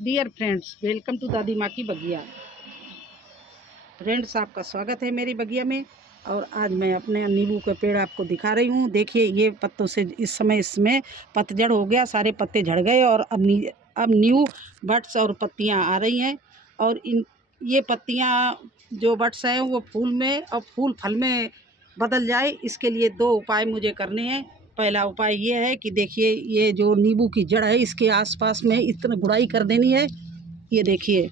Dear friends, welcome to दादी माँ की बगिया। फ्रेंड्स, आपका स्वागत है मेरी बगिया में। और आज मैं अपने नींबू के पेड़ आपको दिखा रही हूँ। देखिए, ये पत्तों से इस समय इसमें पतझड़ हो गया, सारे पत्ते झड़ गए और अब न्यू बड्स और पत्तियाँ आ रही हैं। और ये पत्तियाँ जो बड्स हैं वो फूल में और फूल फल में बदल जाए, इसके लिए दो उपाय मुझे करने हैं। पहला उपाय ये है कि देखिए, ये जो नींबू की जड़ है इसके आसपास में इतना गुड़ाई कर देनी है। ये देखिए,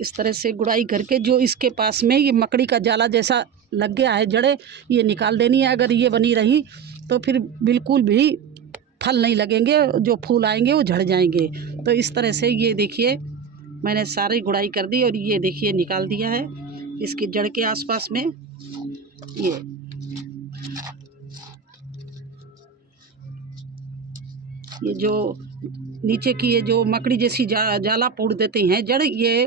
इस तरह से गुड़ाई करके जो इसके पास में ये मकड़ी का जाला जैसा लग गया है जड़ें, ये निकाल देनी है। अगर ये बनी रही तो फिर बिल्कुल भी फल नहीं लगेंगे, जो फूल आएंगे वो झड़ जाएंगे। तो इस तरह से ये देखिए, मैंने सारी गुड़ाई कर दी और ये देखिए निकाल दिया है इसकी जड़ के आसपास में। ये जो नीचे की ये जो मकड़ी जैसी जाला पोड़ देती हैं जड़, ये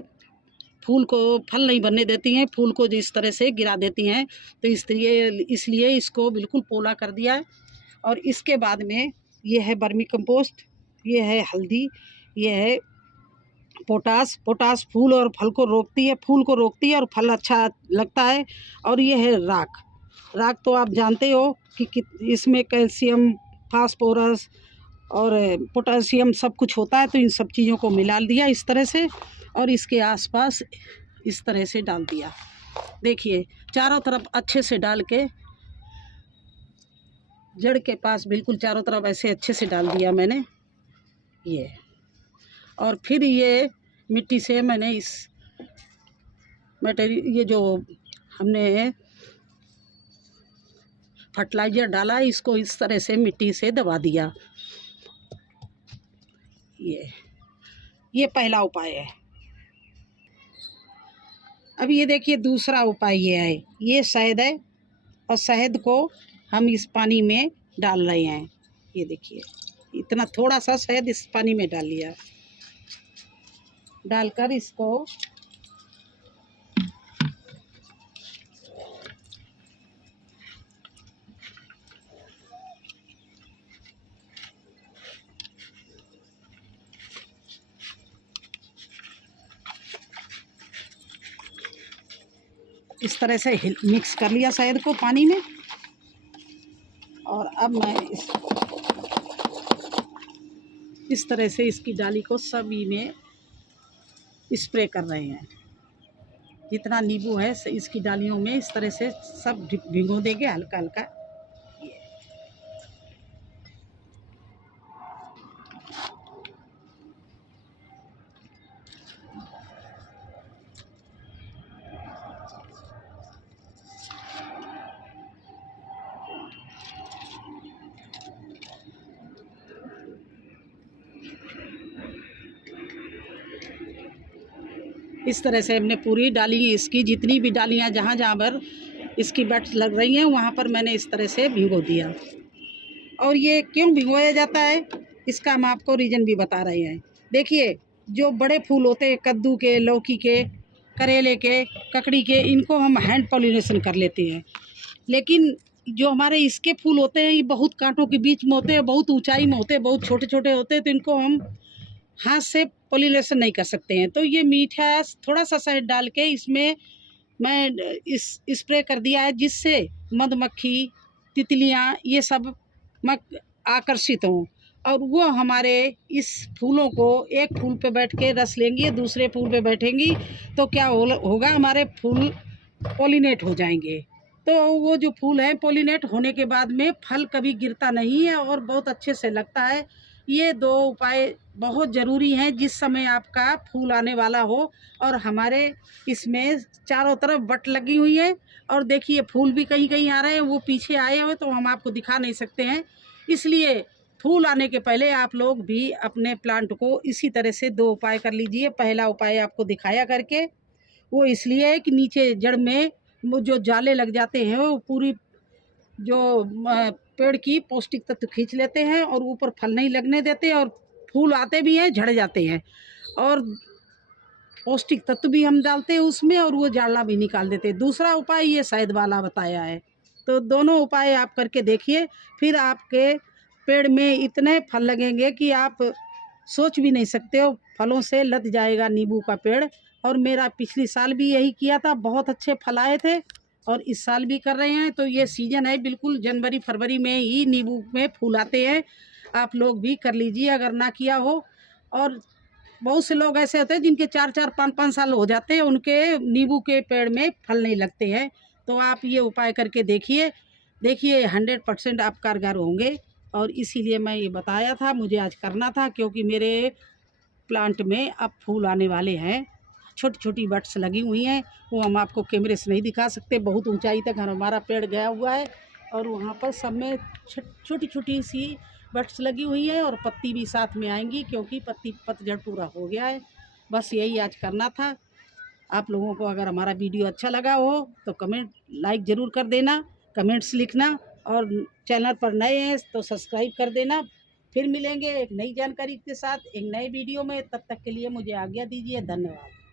फूल को फल नहीं बनने देती हैं, फूल को इस तरह से गिरा देती हैं। तो इसलिए इसको बिल्कुल पोला कर दिया है। और इसके बाद में ये है वर्मी कंपोस्ट, ये है हल्दी, ये है पोटास फूल और फल को रोकती है, फूल को रोकती है और फल अच्छा लगता है। और ये है राख तो आप जानते हो कि इसमें कैल्शियम, फास्फोरस और पोटेशियम सब कुछ होता है। तो इन सब चीज़ों को मिला दिया इस तरह से और इसके आसपास इस तरह से डाल दिया। देखिए, चारों तरफ अच्छे से डाल के, जड़ के पास बिल्कुल चारों तरफ ऐसे अच्छे से डाल दिया मैंने ये। और फिर ये मिट्टी से मैंने इस मटेरियल, ये जो हमने फर्टिलाइज़र डाला, इसको इस तरह से मिट्टी से दबा दिया। ये पहला उपाय है। अब ये देखिए, दूसरा उपाय ये है, ये शहद है और शहद को हम इस पानी में डाल रहे हैं। ये देखिए, इतना थोड़ा सा शहद इस पानी में डाल लिया, डालकर इसको इस तरह से मिक्स कर लिया शहद को पानी में। और अब मैं इस तरह से इसकी डाली को सभी में स्प्रे कर रहे हैं। जितना नींबू है इसकी डालियों में इस तरह से सब भिगो देंगे हल्का हल्का। इस तरह से हमने पूरी डाली, इसकी जितनी भी डालियाँ जहाँ जहाँ पर इसकी बट लग रही हैं वहाँ पर मैंने इस तरह से भिगो दिया। और ये क्यों भिगोया जाता है, इसका हम आपको रीज़न भी बता रहे हैं। देखिए, जो बड़े फूल होते हैं कद्दू के, लौकी के, करेले के, ककड़ी के, इनको हम हैंड पॉलिनेशन कर लेते हैं। लेकिन जो हमारे इसके फूल होते हैं ये बहुत कांटों के बीच में होते हैं, बहुत ऊंचाई में होते हैं, बहुत छोटे छोटे होते हैं। तो इनको हम हाथ से पॉलिनेशन नहीं कर सकते हैं। तो ये मीठा थोड़ा सा शहद डाल के इसमें मैं इस स्प्रे कर दिया है, जिससे मधुमक्खी, तितलियाँ, ये सब आकर्षित हों और वो हमारे इस फूलों को, एक फूल पे बैठ के रस लेंगी, दूसरे फूल पे बैठेंगी तो क्या होगा, हमारे फूल पॉलिनेट हो जाएंगे। तो वो जो फूल है पॉलिनेट होने के बाद में फल कभी गिरता नहीं है और बहुत अच्छे से लगता है। ये दो उपाय बहुत ज़रूरी हैं जिस समय आपका फूल आने वाला हो। और हमारे इसमें चारों तरफ बट लगी हुई है और देखिए फूल भी कहीं कहीं आ रहे हैं, वो पीछे आए हुए तो हम आपको दिखा नहीं सकते हैं। इसलिए फूल आने के पहले आप लोग भी अपने प्लांट को इसी तरह से दो उपाय कर लीजिए। पहला उपाय आपको दिखाया करके, वो इसलिए है कि नीचे जड़ में वो जो जाले लग जाते हैं वो पूरी जो पेड़ की पौष्टिक तत्व खींच लेते हैं और ऊपर फल नहीं लगने देते और फूल आते भी हैं, झड़ जाते हैं और पौष्टिक तत्व भी हम डालते हैं उसमें और वो जाला भी निकाल देते हैं। दूसरा उपाय ये शहद वाला बताया है। तो दोनों उपाय आप करके देखिए, फिर आपके पेड़ में इतने फल लगेंगे कि आप सोच भी नहीं सकते हो, फलों से लद जाएगा नींबू का पेड़। और मेरा पिछली साल भी यही किया था, बहुत अच्छे फल आए थे और इस साल भी कर रहे हैं। तो ये सीजन है, बिल्कुल जनवरी फरवरी में ही नींबू में फूल आते हैं। आप लोग भी कर लीजिए अगर ना किया हो। और बहुत से लोग ऐसे होते हैं जिनके 4-4 5-5 साल हो जाते हैं, उनके नींबू के पेड़ में फल नहीं लगते हैं। तो आप ये उपाय करके देखिए, देखिए 100% आप कारगर होंगे। और इसीलिए मैं ये बताया था, मुझे आज करना था, क्योंकि मेरे प्लांट में अब फूल आने वाले हैं। छोटी छोटी बड्स लगी हुई हैं, वो हम आपको कैमरे से नहीं दिखा सकते, बहुत ऊंचाई तक हमारा पेड़ गया हुआ है। और वहाँ पर सब में छोटी छोटी सी बड्स लगी हुई है और पत्ती भी साथ में आएंगी, क्योंकि पतझड़ पूरा हो गया है। बस यही आज करना था। आप लोगों को अगर हमारा वीडियो अच्छा लगा हो तो कमेंट लाइक ज़रूर कर देना, कमेंट्स लिखना। और चैनल पर नए हैं तो सब्सक्राइब कर देना। फिर मिलेंगे एक नई जानकारी के साथ एक नए वीडियो में, तब तक के लिए मुझे आज्ञा दीजिए। धन्यवाद।